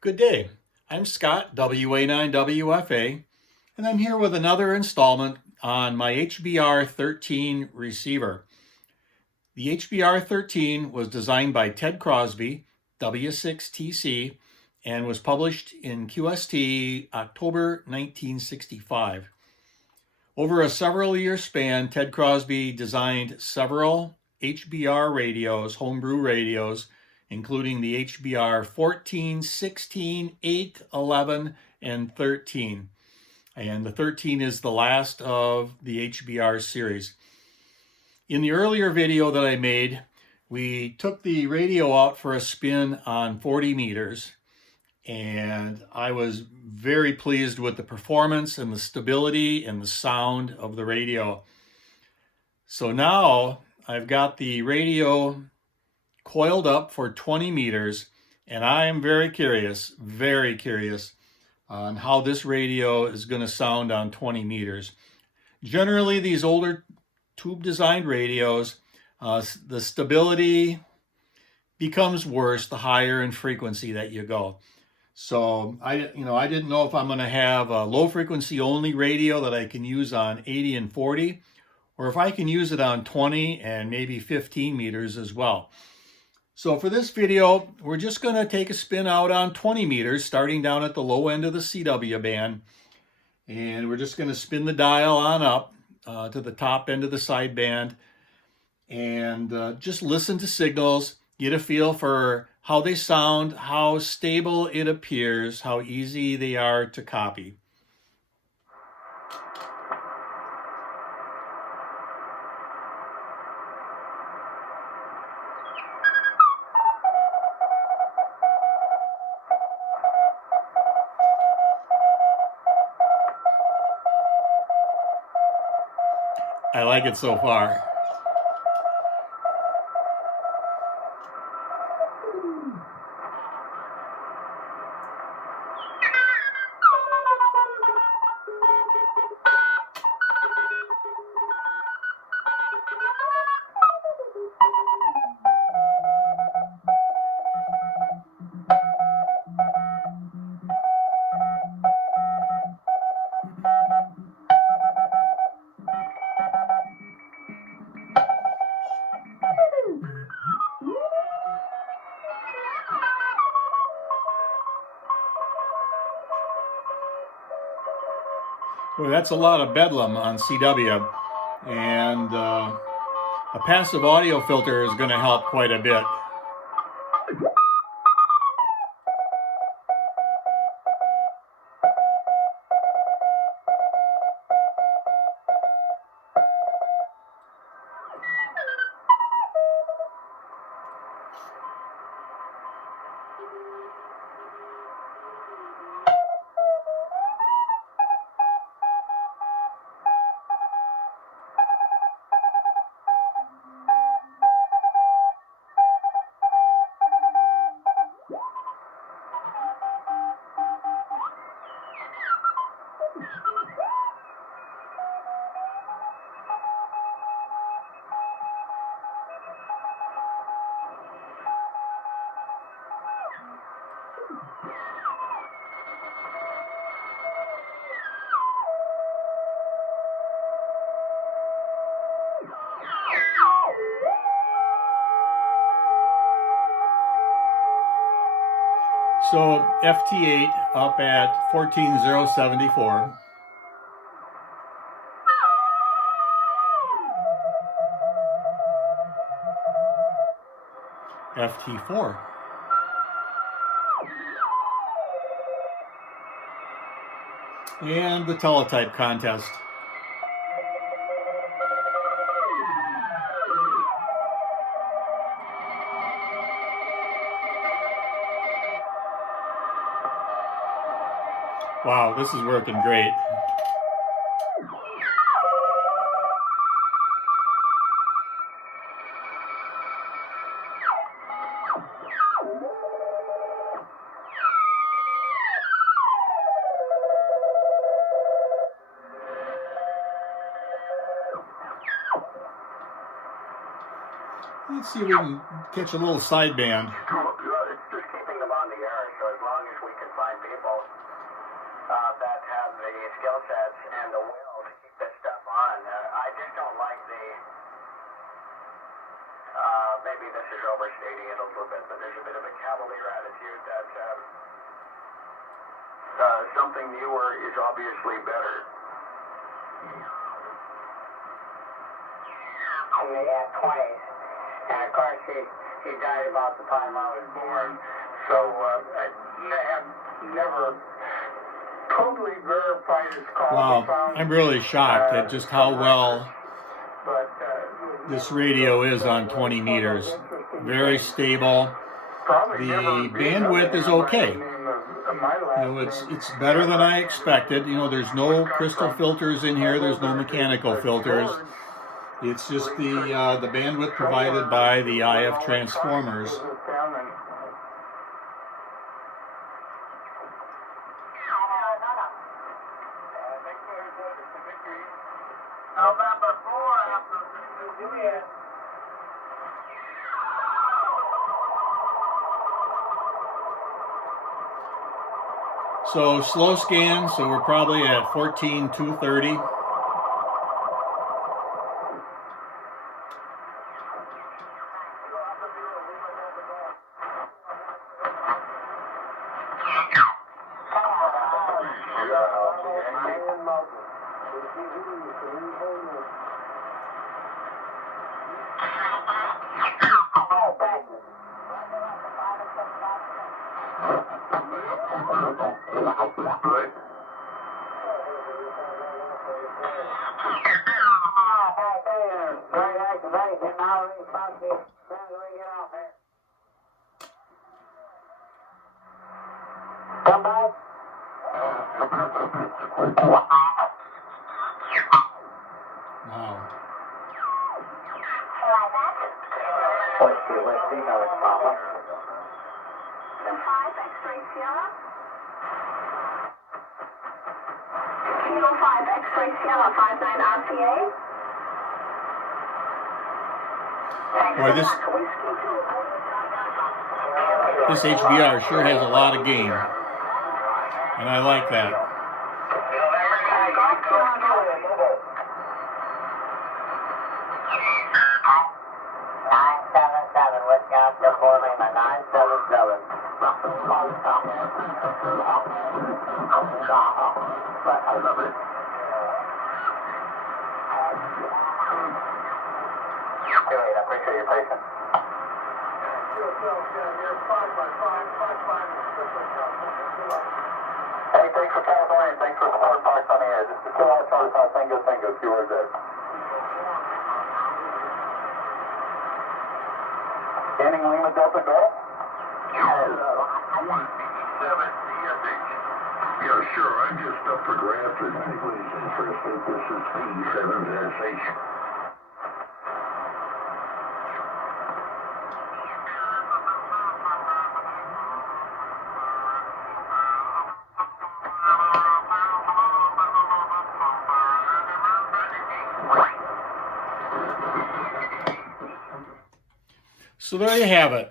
Good day. I'm Scott, WA9WFA, and I'm here with another installment on my HBR-13 receiver. The HBR-13 was designed by Ted Crosby, W6TC, and was published in QST October 1965. Over a several-year span, Ted Crosby designed several HBR radios, homebrew radios, including the HBR-14, 16, 8, 11, and 13. And the 13 is the last of the HBR series. In the earlier video that I made, we took the radio out for a spin on 40 meters, and I was very pleased with the performance and the stability and the sound of the radio. So now I've got the radio coiled up for 20 meters, and I am very curious on how this radio is going to sound on 20 meters. Generally, these older tube designed radios, the stability becomes worse the higher in frequency that you go. So I didn't know if I'm going to have a low frequency only radio that I can use on 80 and 40, or if I can use it on 20 and maybe 15 meters as well. So for this video, we're just going to take a spin out on 20 meters, starting down at the low end of the CW band. And we're just going to spin the dial on up to the top end of the sideband and just listen to signals, get a feel for how they sound, how stable it appears, how easy they are to copy. I like it so far. Well, that's a lot of bedlam on CW, and a passive audio filter is going to help quite a bit. So FT8 up at 14,074. FT4. And the teletype contest. Wow, this is working great. Let's see if we can catch a little sideband. Good. Just keeping them on the HBR, so as long as we can find people that have the skill sets and the will to keep this stuff on. I just don't like the, maybe this is overstating it a little bit, but there's a bit of a cavalier attitude that something newer is obviously better. In the 20s, and of course he died about the time I was born, so I have never totally verified his quality. Wow, I'm really shocked at just how well this radio is on 20 meters. Very stable. The bandwidth is okay. You know, it's better than I expected. You know, there's no crystal filters in here. There's no mechanical filters. It's just the bandwidth provided by the IF transformers. So slow scan, so we're probably at 14,230. Come back. Wow. What's your listing of it, Papa? The 5 X-ray Sierra. Kilo 5 X-ray Sierra 59 RTA. Boy, this HBR sure has a lot of gain, and I like that. I appreciate your patience. Hey, thanks for California. Thanks for support Fox on the air. This is Kilo Charlie 5 Tango Tango. See where it's at. Scanning Lima Delta Golf. 7 CFH. Yeah, sure. I'm just up for grabs. If anybody's interested, this is V7SH. So there you have it.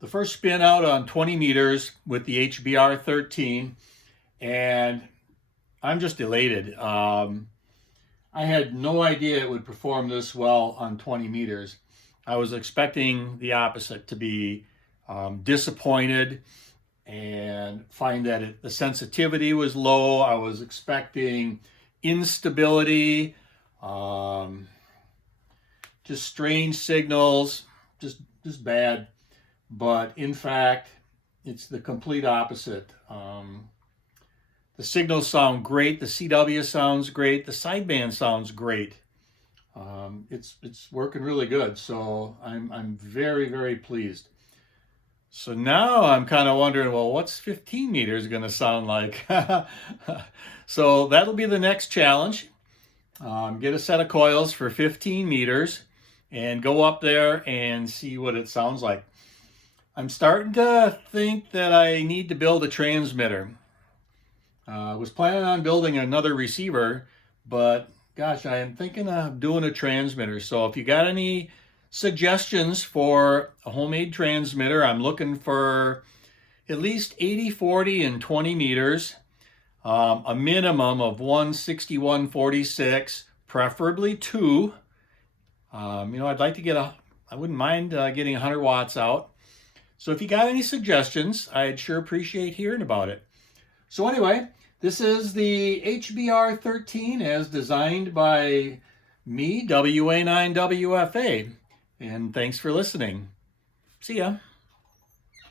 The first spin out on 20 meters with the HBR-13, and I'm just elated. I had no idea it would perform this well on 20 meters. I was expecting the opposite, to be disappointed and find that the sensitivity was low. I was expecting instability, just strange signals, just bad. But in fact, it's the complete opposite. The signals sound great. The CW sounds great. The sideband sounds great. It's working really good. So I'm very, very pleased. So now I'm kind of wondering, well, what's 15 meters going to sound like? So that'll be the next challenge. Get a set of coils for 15 meters and go up there and see what it sounds like. I'm starting to think that I need to build a transmitter. I was planning on building another receiver, but gosh, I am thinking of doing a transmitter. So if you got any suggestions for a homemade transmitter, I'm looking for at least 80, 40, and 20 meters, a minimum of 16146, preferably 2. I'd like to I wouldn't mind getting 100 watts out. So if you got any suggestions, I'd sure appreciate hearing about it. So anyway, this is the HBR-13 as designed by me, WA9WFA. And thanks for listening. See ya.